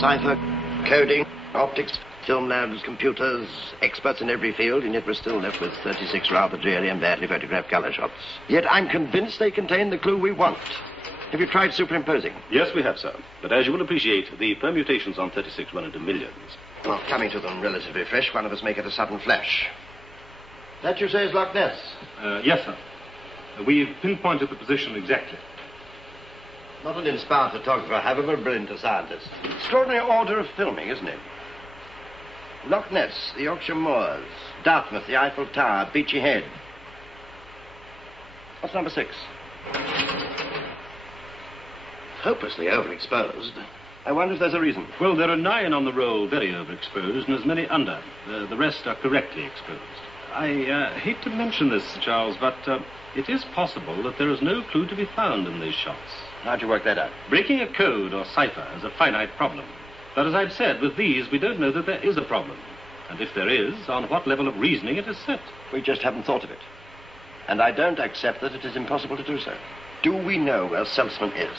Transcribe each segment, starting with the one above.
cipher, coding, optics, film labs, computers, experts in every field, and yet we're still left with 36 rather dreary and badly photographed color shots. Yet I'm convinced they contain the clue we want. Have you tried superimposing? Yes, we have, sir. But as you will appreciate, the permutations on 36 run into millions. Well, coming to them relatively fresh, one of us may get a sudden flash. That, you say, is Loch Ness? Yes, sir. We've pinpointed the position exactly. Not an inspired photographer, however, but a brilliant scientist. Extraordinary order of filming, isn't it? Loch Ness, the Yorkshire Moors, Dartmouth, the Eiffel Tower, Beachy Head. What's number 6? Hopelessly overexposed. I wonder if there's a reason. Well, there are 9 on the roll very overexposed and as many under. The rest are correctly exposed. I hate to mention this, Charles, but it is possible that there is no clue to be found in these shots. How'd you work that out? Breaking a code or cipher is a finite problem. But as I've said, with these, we don't know that there is a problem. And if there is, on what level of reasoning it is set. We just haven't thought of it. And I don't accept that it is impossible to do so. Do we know where Salzman is?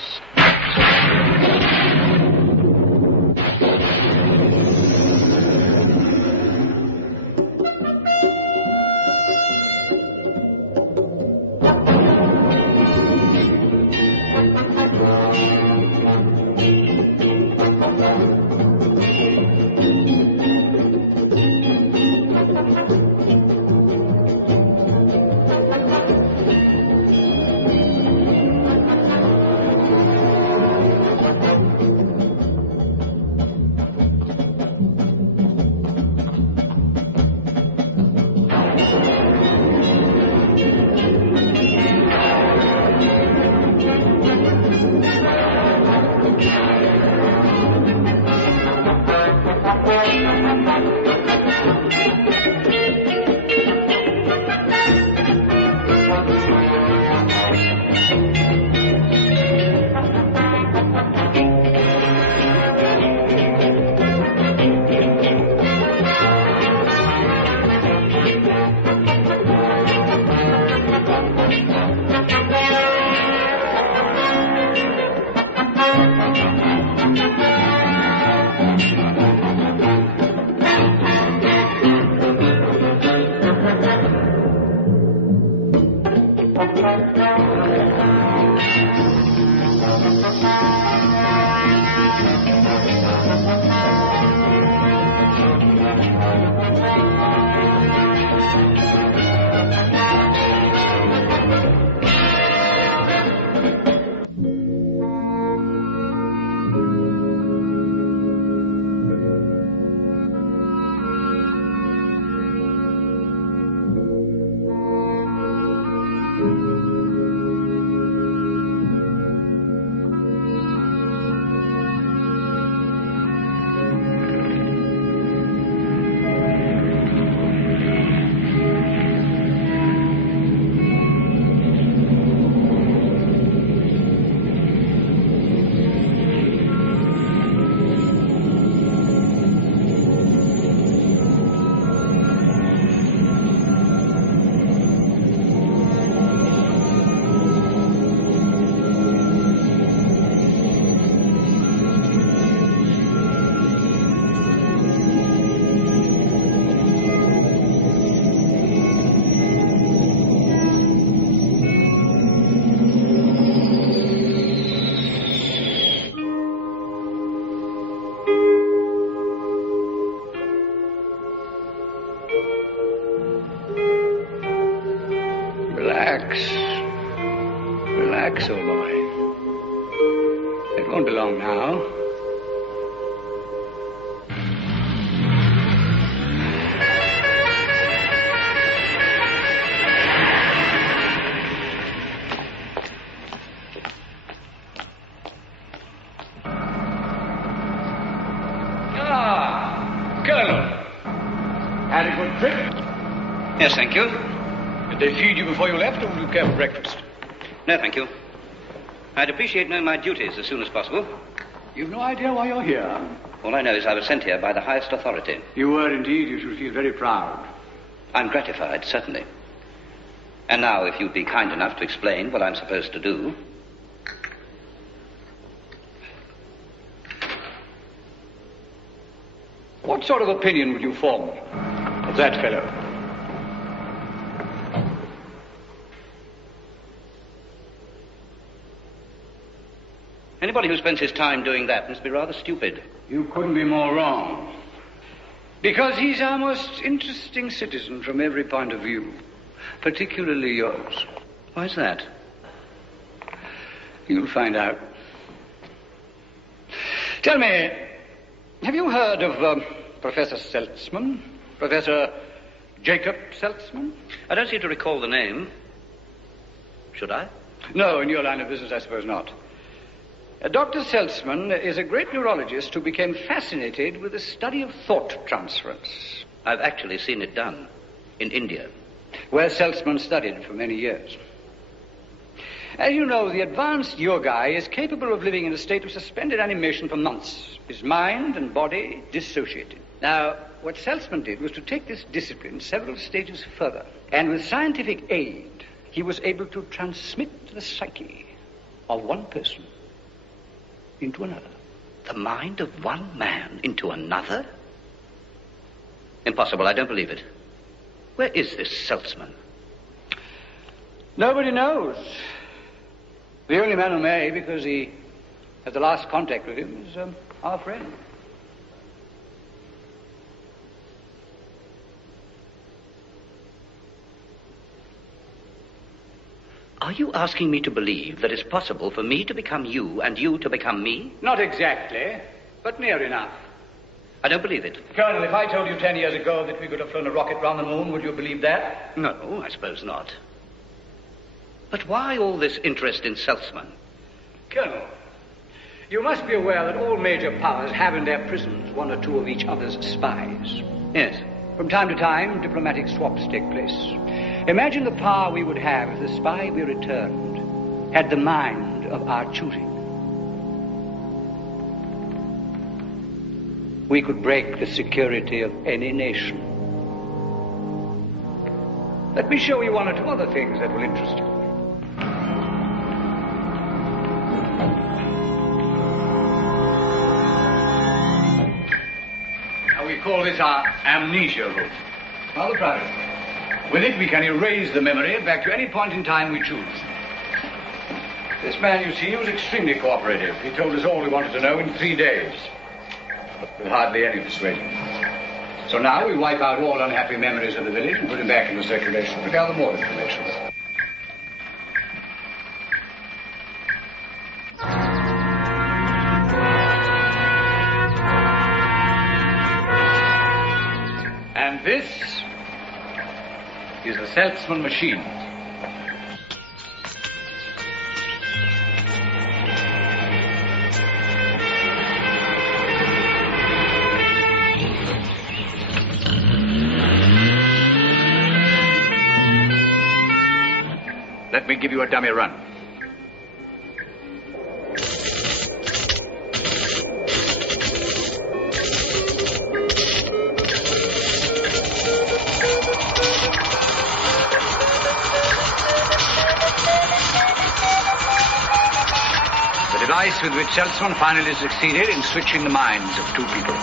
Relax, old boy. It won't be long now. Ah, Colonel. Had a good trip? Yes, thank you. Did they feed you before you left, or would you care for breakfast? No, thank you. I'd appreciate knowing my duties as soon as possible. You've no idea why you're here. All I know is I was sent here by the highest authority. You were indeed. You should feel very proud. I'm gratified, certainly. And now, if you'd be kind enough to explain what I'm supposed to do. What sort of opinion would you form of that fellow? Anybody who spends his time doing that must be rather stupid. You couldn't be more wrong. Because he's our most interesting citizen from every point of view, particularly yours. Why's that? You'll find out. Tell me, have you heard of Professor Seltzman? Professor Jacob Seltzman? I don't seem to recall the name. Should I? No, in your line of business, I suppose not. Dr. Seltzman is a great neurologist who became fascinated with the study of thought transference. I've actually seen it done in India, where Seltzman studied for many years. As you know, the advanced yogi is capable of living in a state of suspended animation for months, his mind and body dissociated. Now, what Seltzman did was to take this discipline several stages further, and with scientific aid, he was able to transmit the psyche of one person into another. The mind of one man into another? Impossible, I don't believe it. Where is this Seltzman? Nobody knows. The only man who may, because he had the last contact with him, is our friend. Are you asking me to believe that it's possible for me to become you and you to become me? Not exactly, but near enough. I don't believe it. Colonel, if I told you 10 years ago that we could have flown a rocket round the moon, would you believe that? No, I suppose not. But why all this interest in Seltzman? Colonel, you must be aware that all major powers have in their prisons one or two of each other's spies. Yes. From time to time, diplomatic swaps take place. Imagine the power we would have if the spy we returned had the mind of our choosing. We could break the security of any nation. Let me show you one or two other things that will interest you. Now, we call this our amnesia room. Rather private. With it, we can erase the memory back to any point in time we choose. This man, you see, was extremely cooperative. He told us all we wanted to know in 3 days. With hardly any persuasion. So now we wipe out all unhappy memories of the village and put him back into circulation to gather more information. And this is the Seltzman machine. Let me give you a dummy run. The device with which Seltzman finally succeeded in switching the minds of two people.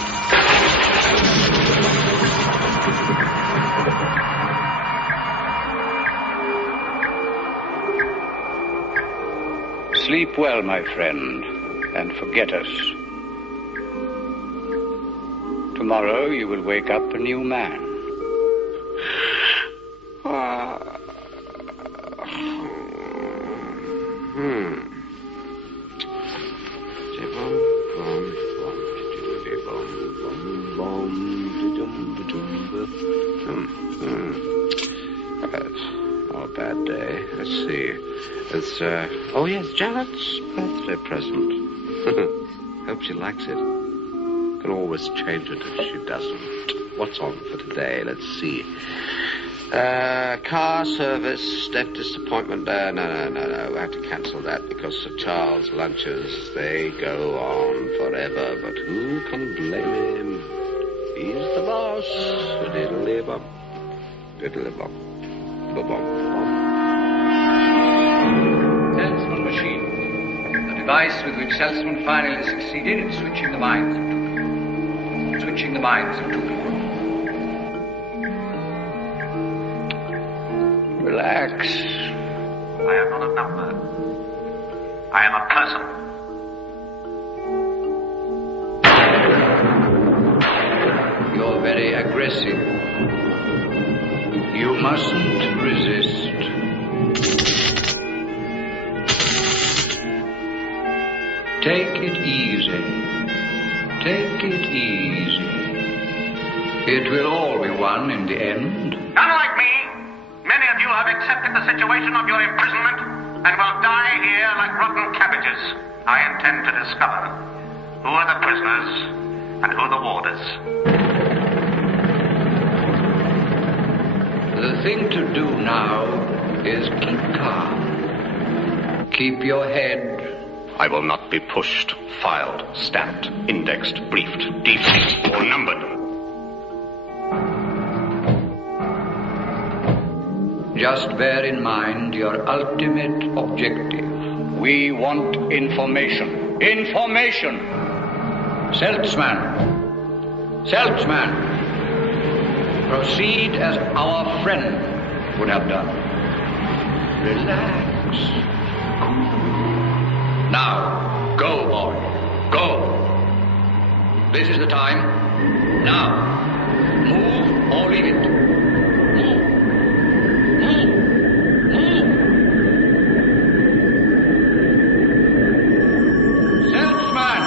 Sleep well, my friend, and forget us. Tomorrow you will wake up a new man. Not a bad day. Let's see. It's, oh yes, Janet's birthday present. Hope she likes it. Can always change it if she doesn't. What's on for today? Let's see. Car service, death disappointment. No. I have to cancel that because Sir Charles' lunches, they go on forever. But who can blame him? He's the boss. Diddly-bum. Diddly-bum. Ba-bum-bum. Seltzman machine. The device with which Seltzman finally succeeded in switching the minds of two people. reaching the minds of two people. Relax. I am not a number. I am a person. You're very aggressive. You mustn't resist. Take it easy. Take it easy. It will all be won in the end. Unlike me, many of you have accepted the situation of your imprisonment and will die here like rotten cabbages. I intend to discover who are the prisoners and who the warders. The thing to do now is keep calm. Keep your head. I will not be pushed, filed, stamped, indexed, briefed, deeped, or numbered. Just bear in mind your ultimate objective. We want information. Information! Salesman. Proceed as our friend would have done. Relax. Now, go, boy. Go. This is the time. Now. Move or leave it. Move. Salesman!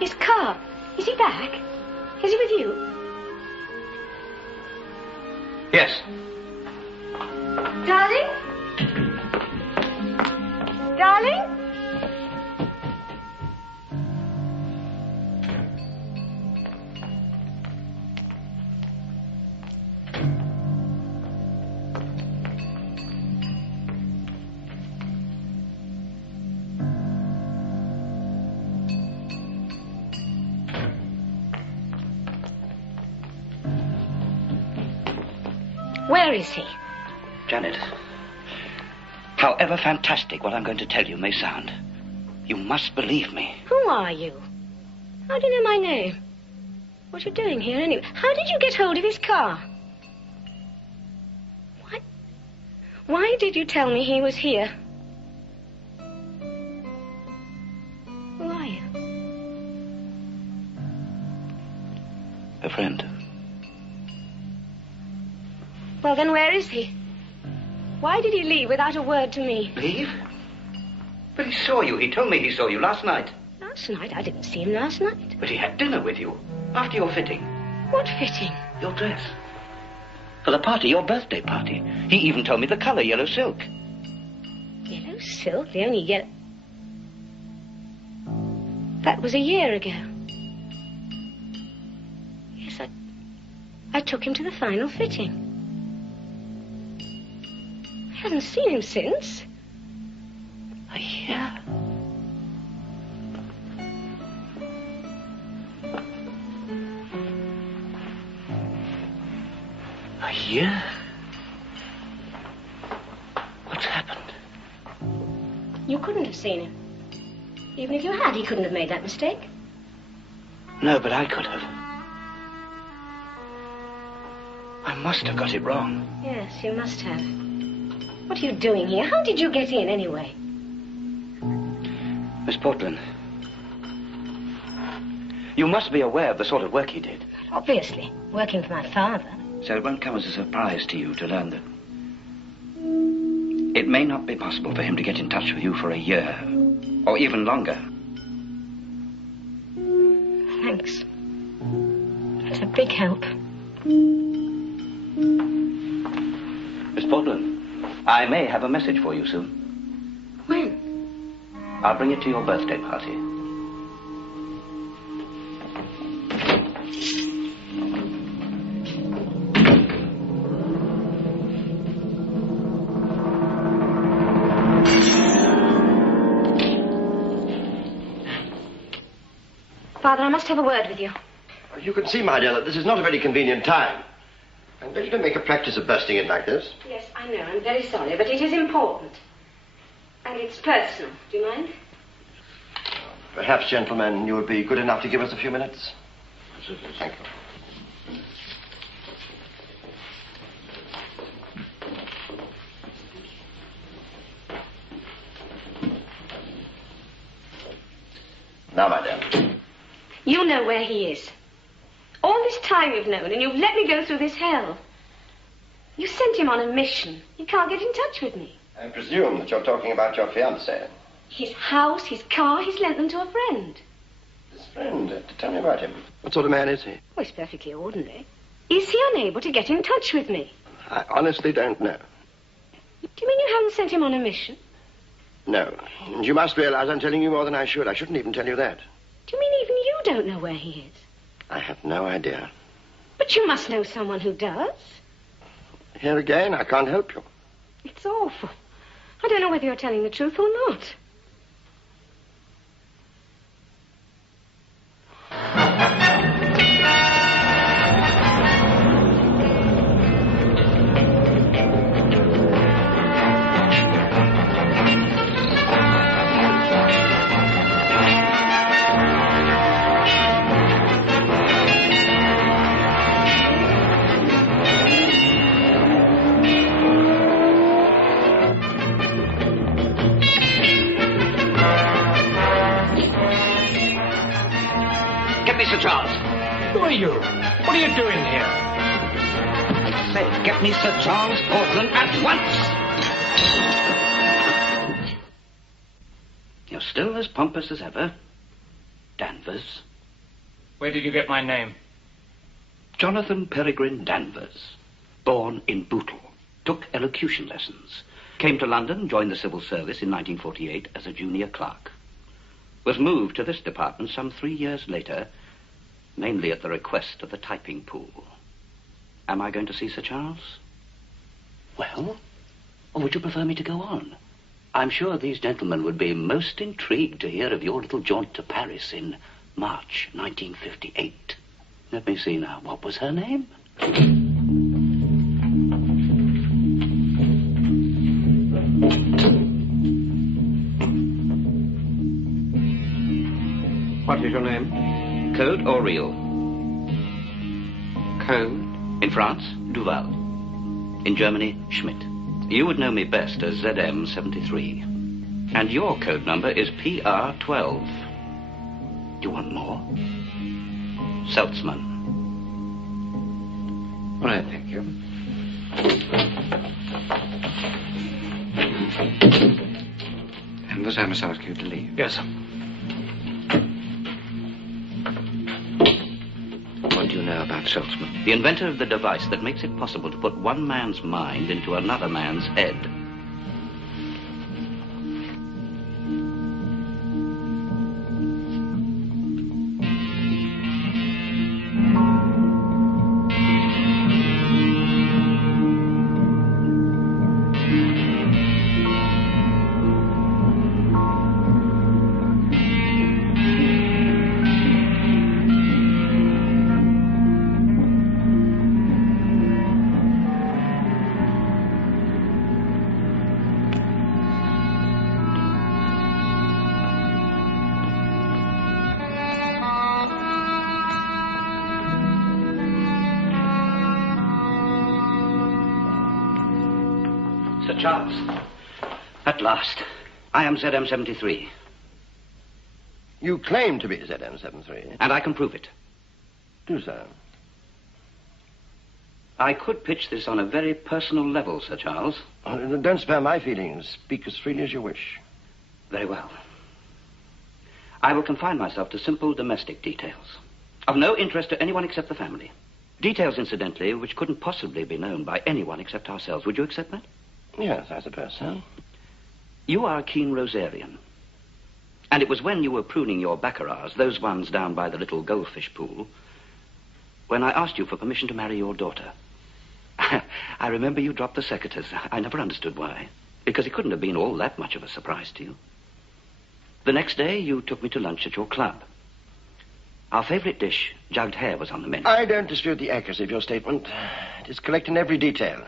His car. Is he back? Is he with you? Yes. Darling? Darling? Where is he? Janet, however fantastic what I'm going to tell you may sound, you must believe me. Who are you? How do you know my name? What are you doing here anyway? How did you get hold of his car? Why did you tell me he was here? Who are you? A friend. Well, then where is he? Why did he leave without a word to me? Leave? But he saw you. He told me he saw you last night. Last night? I didn't see him last night. But he had dinner with you after your fitting. What fitting? Your dress. For the party, your birthday party. He even told me the color, yellow silk. Yellow silk? The only yellow... That was a year ago. Yes, I took him to the final fitting. I haven't seen him since. A year? A year? What's happened? You couldn't have seen him. Even if you had, he couldn't have made that mistake. No, but I could have. I must have got it wrong. Yes, you must have. What are you doing here? How did you get in, anyway? Miss Portland, you must be aware of the sort of work he did. Obviously, working for my father. So it won't come as a surprise to you to learn that it may not be possible for him to get in touch with you for a year, or even longer. Thanks. That's a big help. Miss Portland, I may have a message for you soon. When? I'll bring it to your birthday party. Father, I must have a word with you. You can see, my dear, that this is not a very convenient time. I'm ready to make a practice of bursting it like this. Yes, I know. I'm very sorry, but it is important. And it's personal. Do you mind? Perhaps, gentlemen, you would be good enough to give us a few minutes? Thank you. Now, my dear. You know where he is. All this time you've known, and you've let me go through this hell. You sent him on a mission. He can't get in touch with me. I presume that you're talking about your fiancé. His house, his car, he's lent them to a friend. His friend? Tell me about him. What sort of man is he? Oh, he's perfectly ordinary. Is he unable to get in touch with me? I honestly don't know. Do you mean you haven't sent him on a mission? No. And you must realize I'm telling you more than I should. I shouldn't even tell you that. Do you mean even you don't know where he is? I have no idea. But you must know someone who does. Here again, I can't help you. It's awful. I don't know whether you're telling the truth or not. What are you doing here? I said, get me Sir Charles Portland at once! You're still as pompous as ever. Danvers. Where did you get my name? Jonathan Peregrine Danvers. Born in Bootle. Took elocution lessons. Came to London, joined the civil service in 1948 as a junior clerk. Was moved to this department some 3 years later, mainly at the request of the typing pool. Am I going to see Sir Charles? Well, or would you prefer me to go on? I'm sure these gentlemen would be most intrigued to hear of your little jaunt to Paris in March 1958. Let me see now. What was her name? What is your name? Code or real? Code? In France, Duval. In Germany, Schmidt. You would know me best as ZM73. And your code number is PR12. Do you want more? Seltzman. All right, thank you. Danvers, I must ask you to leave. Yes, sir. What do you know about Seltzman? The inventor of the device that makes it possible to put one man's mind into another man's head. Charles. At last. I am ZM73. You claim to be ZM73. And I can prove it. Do so. I could pitch this on a very personal level, Sir Charles. Oh, don't spare my feelings. Speak as freely as you wish. Very well. I will confine myself to simple domestic details. Of no interest to anyone except the family. Details, incidentally, which couldn't possibly be known by anyone except ourselves. Would you accept that? Yes, I suppose so. You are a keen Rosarian. And it was when you were pruning your baccaras, those ones down by the little goldfish pool, when I asked you for permission to marry your daughter. I remember you dropped the secateurs. I never understood why. Because it couldn't have been all that much of a surprise to you. The next day, you took me to lunch at your club. Our favorite dish, jugged hare, was on the menu. I don't dispute the accuracy of your statement. It is correct in every detail.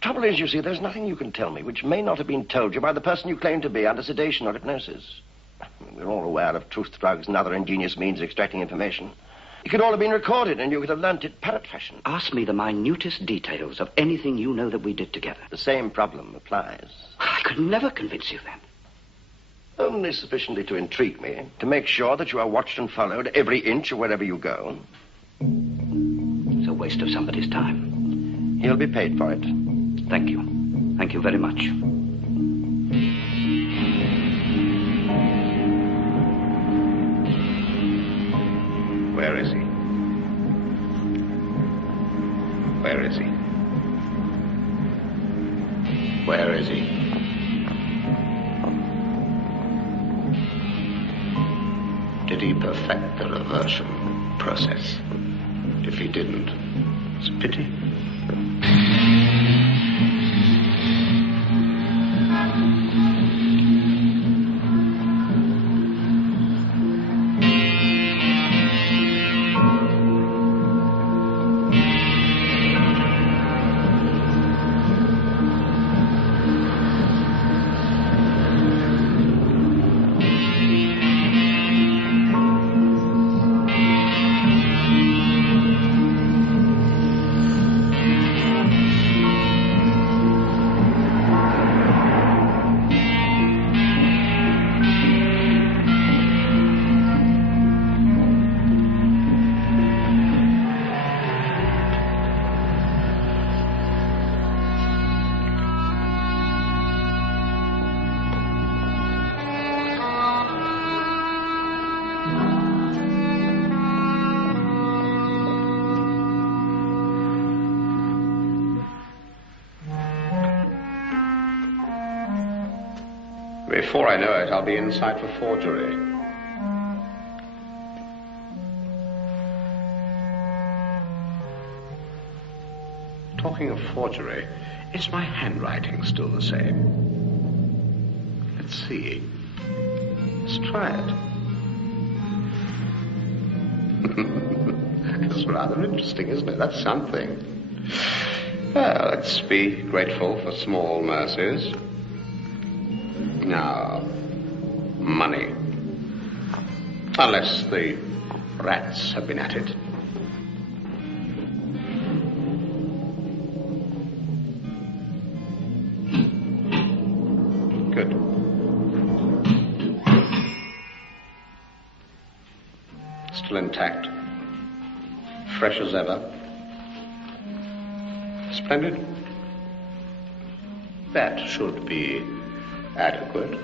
Trouble is, you see, there's nothing you can tell me which may not have been told you by the person you claim to be under sedation or hypnosis. We're all aware of truth drugs and other ingenious means of extracting information. It could all have been recorded, and you could have learnt it parrot fashion. Ask me the minutest details of anything you know that we did together. The same problem applies. I could never convince you then. Only sufficiently to intrigue me, to make sure that you are watched and followed every inch of wherever you go. It's a waste of somebody's time. He'll be paid for it. Thank you. Thank you very much. Where is he? Where is he? Where is he? Did he perfect the reversion process? If he didn't, it's a pity. Before I know it, I'll be inside for forgery. Talking of forgery, is my handwriting still the same? Let's see. Let's try it. It's rather interesting, isn't it? That's something. Well, let's be grateful for small mercies. Now, money. Unless the rats have been at it. Good. Still intact. Fresh as ever. Splendid. That should be adequate.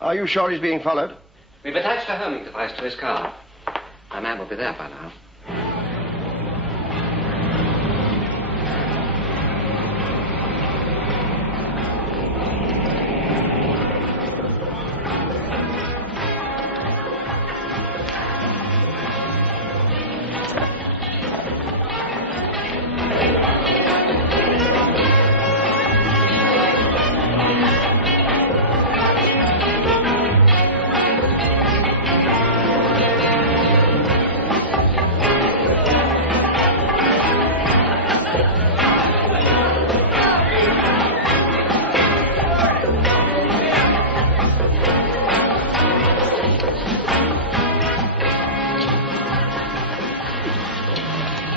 Are you sure he's being followed? We've attached a homing device to his car. My man will be there by now.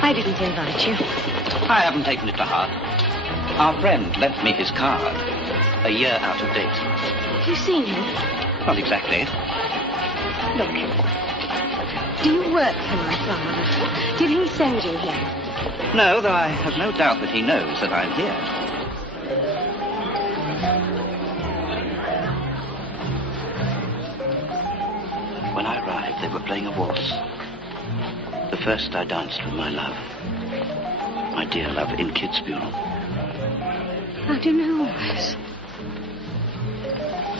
I didn't invite you. I haven't taken it to heart. Our friend left me his card, a year out of date. Have you seen him? Not exactly. Look. Do you work for my father? Did he send you here? No, though I have no doubt that he knows that I'm here. When I arrived, they were playing a waltz. The first I danced with my love. My dear love, in Kitzbühel. How do you know all this?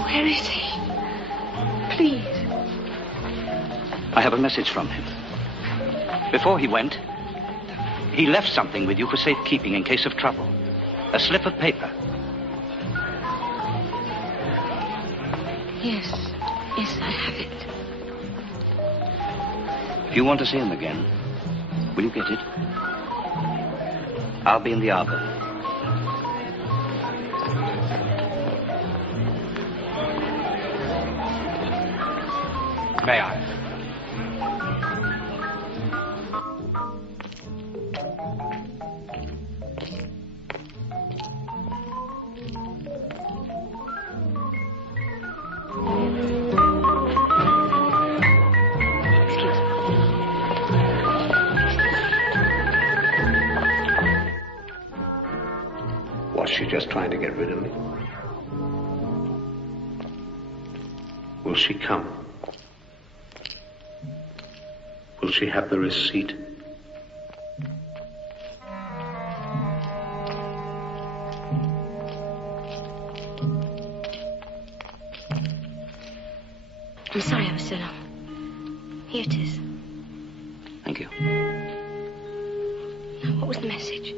Where is he? Please. I have a message from him. Before he went, he left something with you for safekeeping in case of trouble. A slip of paper. Yes, I have it. If you want to see him again, will you get it? I'll be in the arbor. May I? Was she just trying to get rid of me? Will she come? Will she have the receipt? I'm sorry I was so long. Here it is. Thank you. Now, what was the message?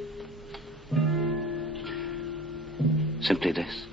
Simply this.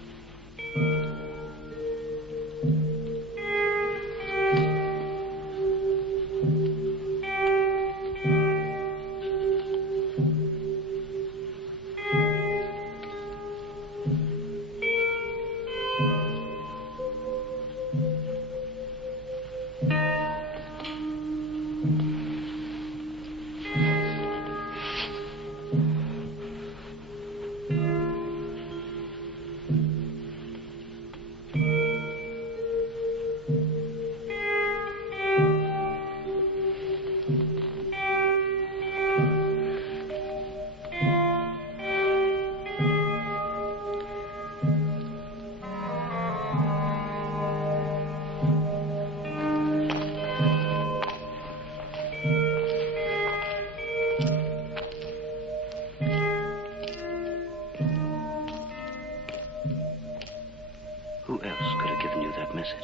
Who else could have given you that message?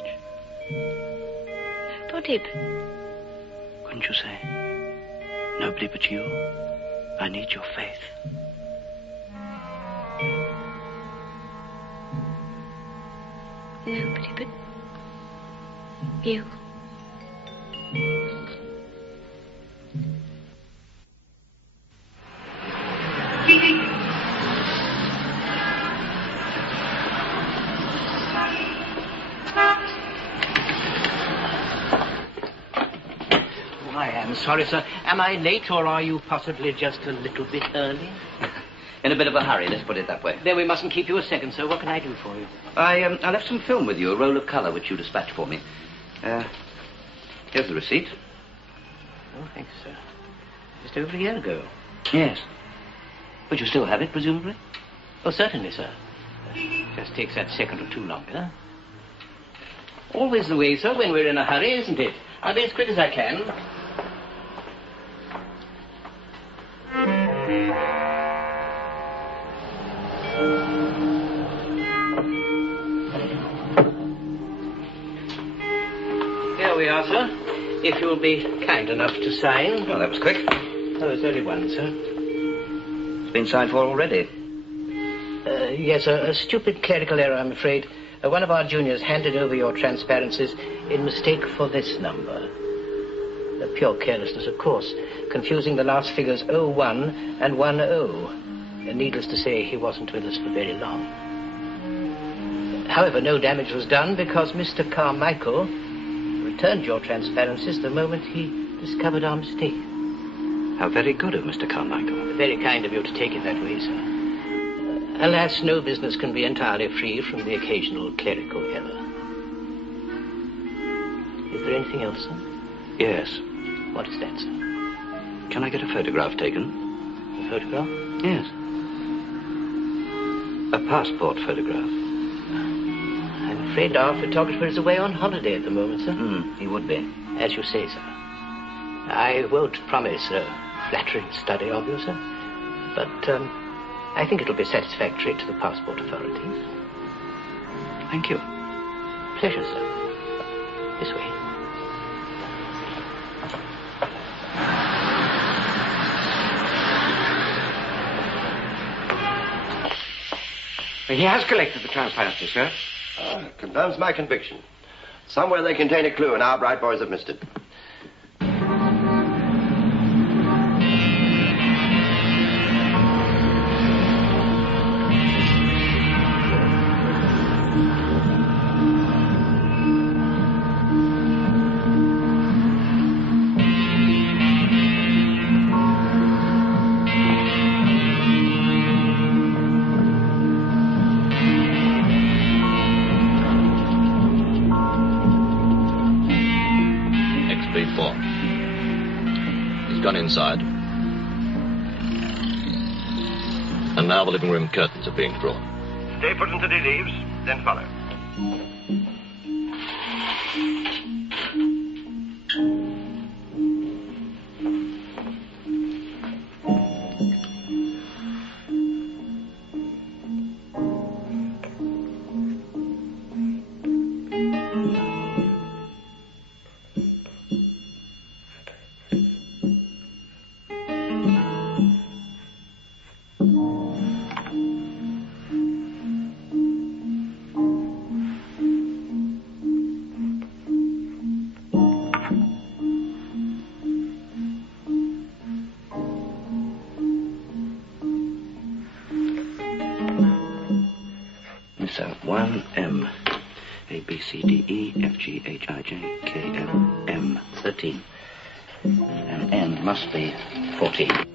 Nobody but... Couldn't you say? Nobody but you. I need your faith. Nobody but... you. I'm sorry, sir. Am I late, or are you possibly just a little bit early? In a bit of a hurry, let's put it that way. Then we mustn't keep you a second, sir. What can I do for you? I left some film with you, a roll of colour, which you dispatched for me. Here's the receipt. Oh, thanks, sir. Just over a year ago. Yes. But you still have it, presumably? Oh, certainly, sir. Just takes that second or two longer. Always the way, sir, when we're in a hurry, isn't it? I'll be as quick as I can. Here we are, sir. If you'll be kind enough to sign. Oh, that was quick. Oh, there's only one, sir. It's been signed for already. Yes, a stupid clerical error, I'm afraid. One of our juniors handed over your transparencies in mistake for this number. Pure carelessness, of course, confusing the last figures 01 and 10. Needless to say, he wasn't with us for very long. However, no damage was done because Mr. Carmichael returned your transparencies the moment he discovered our mistake. How very good of Mr. Carmichael. Very kind of you to take it that way, sir. Alas, no business can be entirely free from the occasional clerical error. Is there anything else, sir? Yes. What is that, sir? Can I get a photograph taken? A photograph? Yes. A passport photograph. I'm afraid our photographer is away on holiday at the moment, sir. He would be. As you say, sir. I won't promise a flattering study of you, sir. But I think it'll be satisfactory to the passport authorities. Thank you. Pleasure, sir. This way. He has collected the transparency, sir. Confirms my conviction. Somewhere they contain a clue, and our bright boys have missed it. Inside. And now the living room curtains are being drawn. Stay put until he leaves, then follow. M 13. And N must be 14.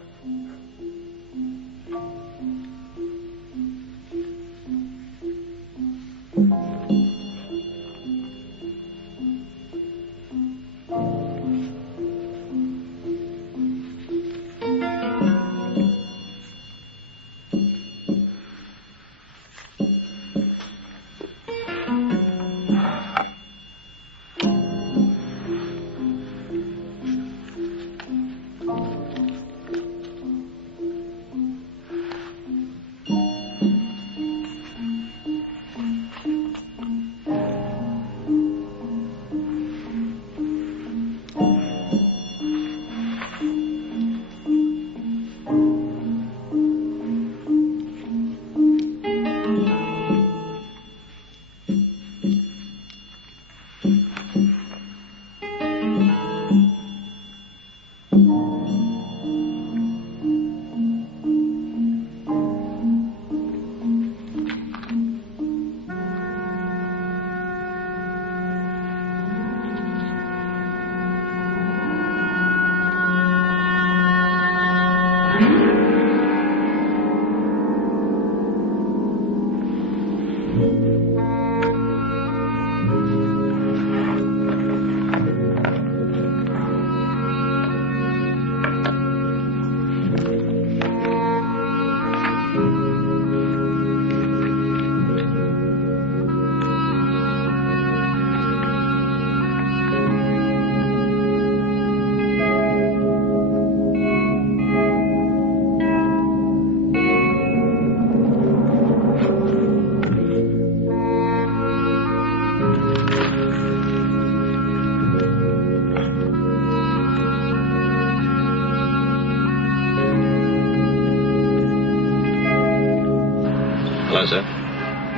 Hello, sir.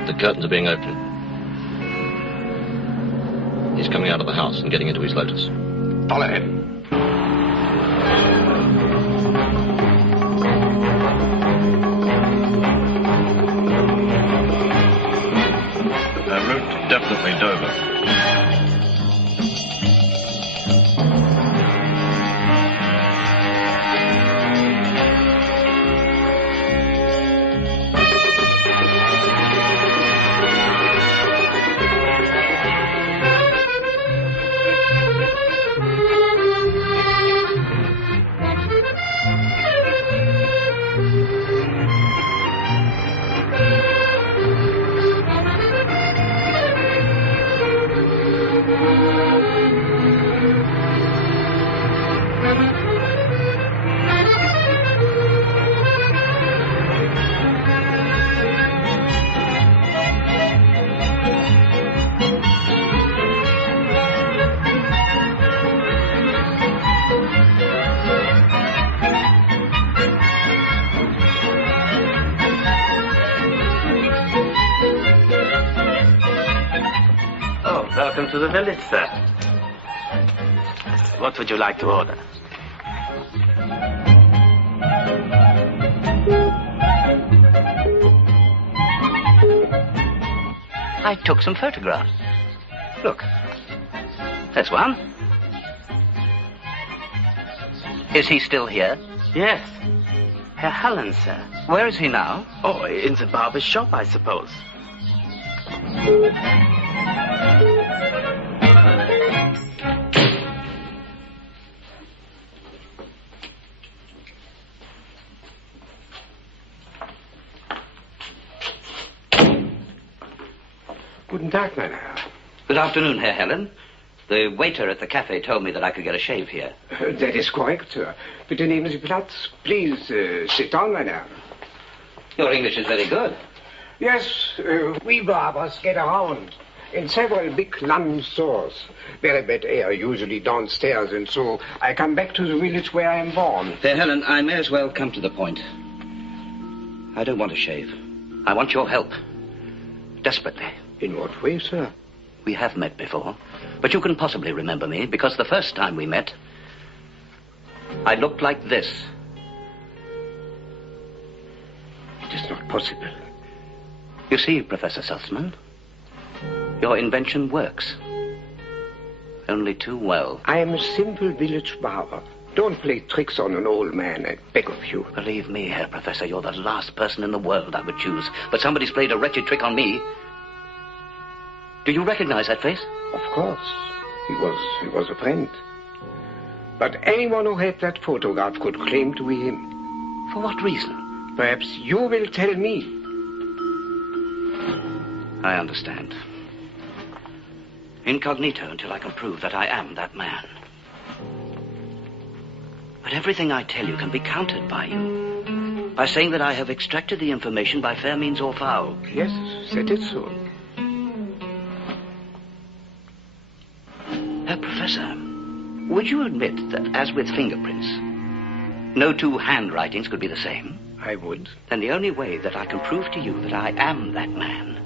The curtains are being opened. He's coming out of the house and getting into his Lotus. Follow him. Route definitely Dover. Welcome to the village, sir. What would you like to order? I took some photographs. Look. There's one. Is he still here? Yes. Herr Hallen, sir. Where is he now? Oh, in the barber's shop, I suppose. Guten Tag, mein Herr. Good afternoon, Herr Helen. The waiter at the cafe told me that I could get a shave here. That is correct, sir. Bitte nehmen Sie Platz. Please, sit down, mein Herr. Your English is very good. Yes, we barbers get around in several big London stores. Very bad air, usually downstairs, and so I come back to the village where I am born. Herr Helen, I may as well come to the point. I don't want a shave. I want your help. Desperately. In what way, sir? We have met before, but you can possibly remember me, because the first time we met, I looked like this. It is not possible. You see, Professor Sussman, your invention works. Only too well. I am a simple village barber. Don't play tricks on an old man, I beg of you. Believe me, Herr Professor, you're the last person in the world I would choose. But somebody's played a wretched trick on me. Do you recognize that face? Of course. He was a friend. But anyone who had that photograph could claim to be him. For what reason? Perhaps you will tell me. I understand. Incognito until I can prove that I am that man. But everything I tell you can be countered by you. By saying that I have extracted the information by fair means or foul. Yes, that is so. Professor, would you admit that, as with fingerprints, no two handwritings could be the same? I would. Then the only way that I can prove to you that I am that man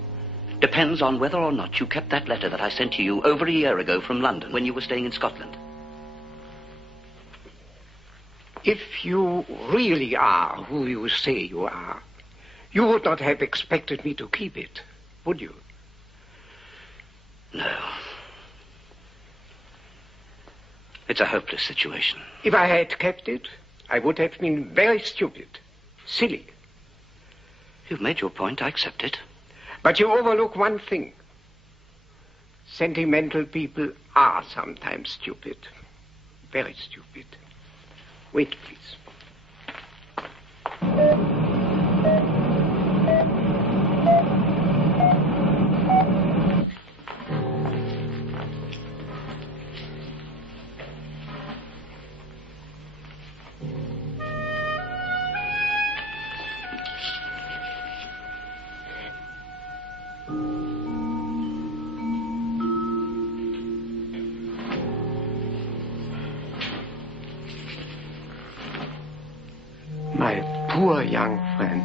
depends on whether or not you kept that letter that I sent to you over a year ago from London when you were staying in Scotland. If you really are who you say you are, you would not have expected me to keep it, would you? No. It's a hopeless situation. If I had kept it, I would have been very stupid, silly. You've made your point. I accept it. But you overlook one thing. Sentimental people are sometimes stupid. Very stupid. Wait, please. My poor young friend.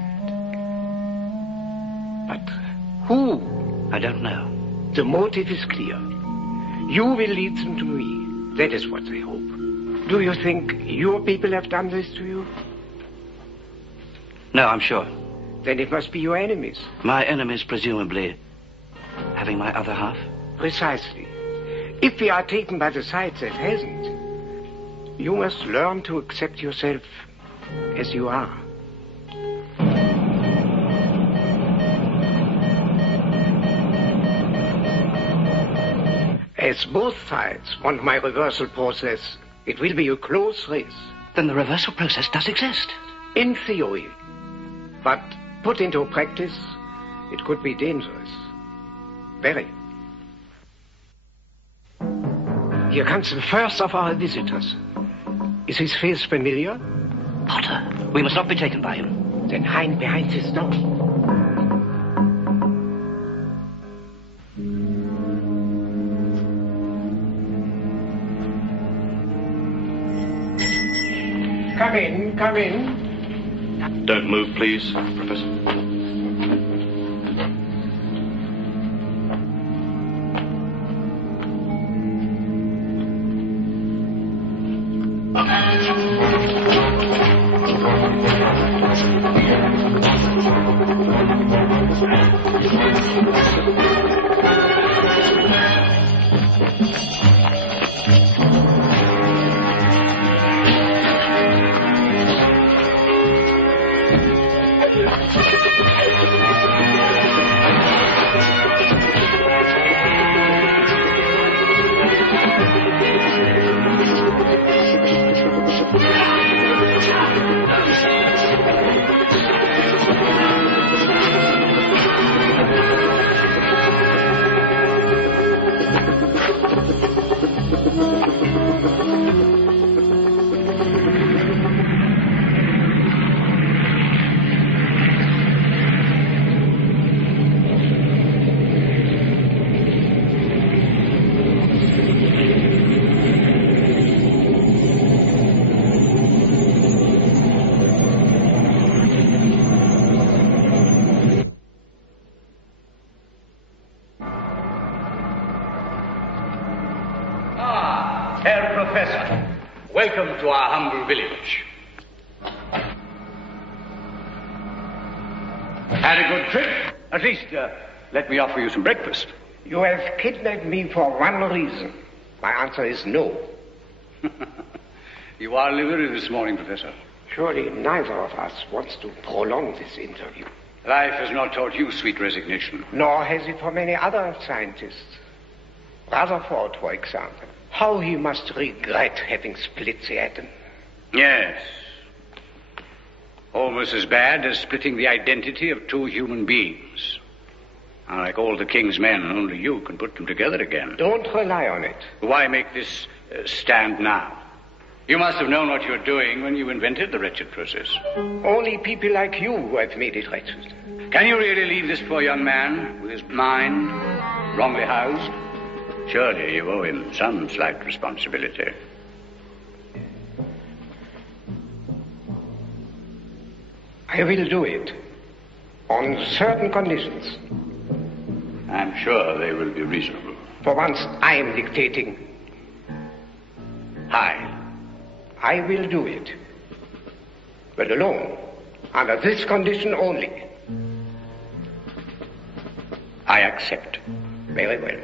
But who? I don't know. The motive is clear. You will lead them to me. That is what they hope. Do you think your people have done this to you? No, I'm sure. Then it must be your enemies. My enemies, presumably, having my other half? Precisely. If we are taken by the side that hasn't, you must learn to accept yourself as you are. As both sides want my reversal process, it will be a close race. Then the reversal process does exist. In theory. But put into practice, it could be dangerous. Very. Here comes the first of our visitors. Is his face familiar? Potter, we must not be taken by him. Then hide behind this door. Come in, come in. Don't move, please, Professor. welcome to our humble village. Had a good trip? At least, let me offer you some breakfast. You have kidnapped me for one reason. My answer is no. You are livid this morning, Professor. Surely neither of us wants to prolong this interview. Life has not taught you sweet resignation. Nor has it for many other scientists. Rutherford, for example. How he must regret having split the atom. Yes. Almost as bad as splitting the identity of two human beings. Like all the king's men, only you can put them together again. Don't rely on it. Why make this stand now? You must have known what you were doing when you invented the wretched process. Only people like you who have made it wretched. Can you really leave this poor young man with his mind wrongly housed? Surely you owe him some slight responsibility. I will do it. On certain conditions. I'm sure they will be reasonable. For once, I am dictating. I will do it. But alone. Under this condition only. I accept. Very well.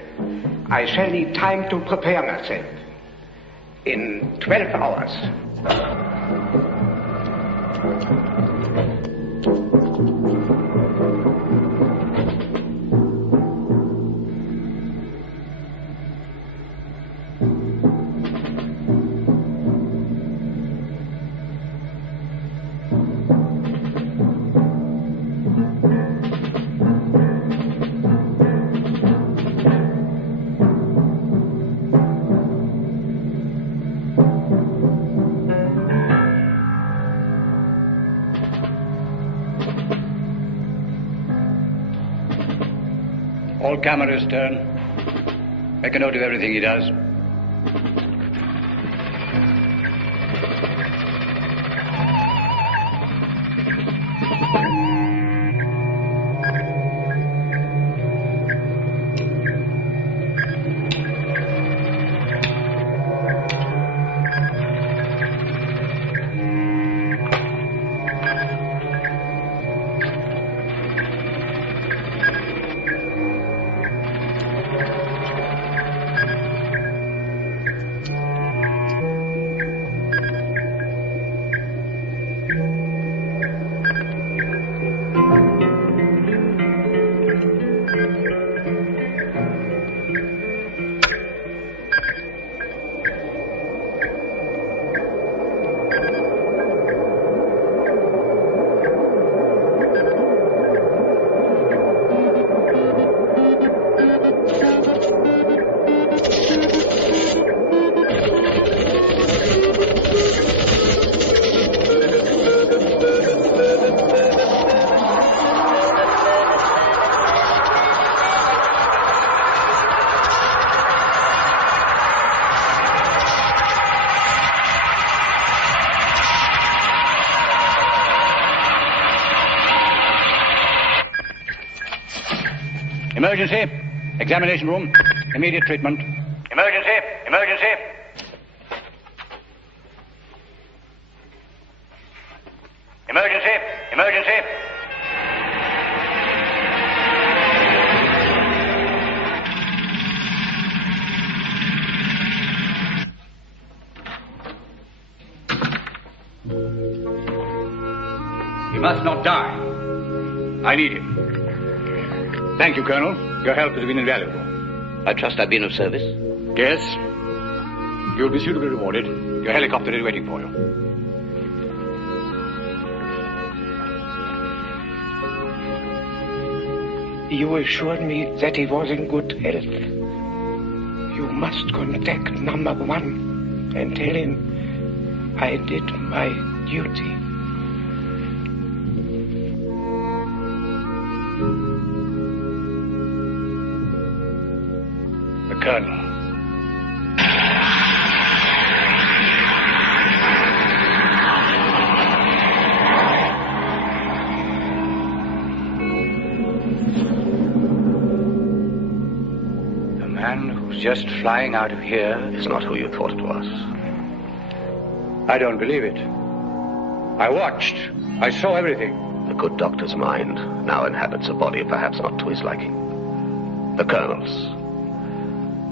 I shall need time to prepare myself. In 12 hours. All cameras turn. Make a note of everything he does. Emergency. Examination room. Immediate treatment. Emergency. Emergency. Emergency. Emergency. He must not die. I need him. Thank you, Colonel. Your help has been invaluable. I trust I've been of service? Yes. You'll be suitably rewarded. Your helicopter is waiting for you. You assured me that he was in good health. You must contact number 1 and tell him I did my duty. The Colonel. The man who's just flying out of here is not who you thought it was. I don't believe it. I watched. I saw everything. The good doctor's mind now inhabits a body perhaps not to his liking. The Colonel's.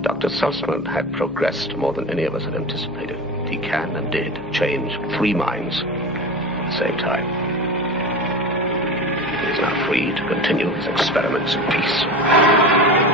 Dr. Sussman had progressed more than any of us had anticipated. He can and did change 3 minds at the same time. He is now free to continue his experiments in peace.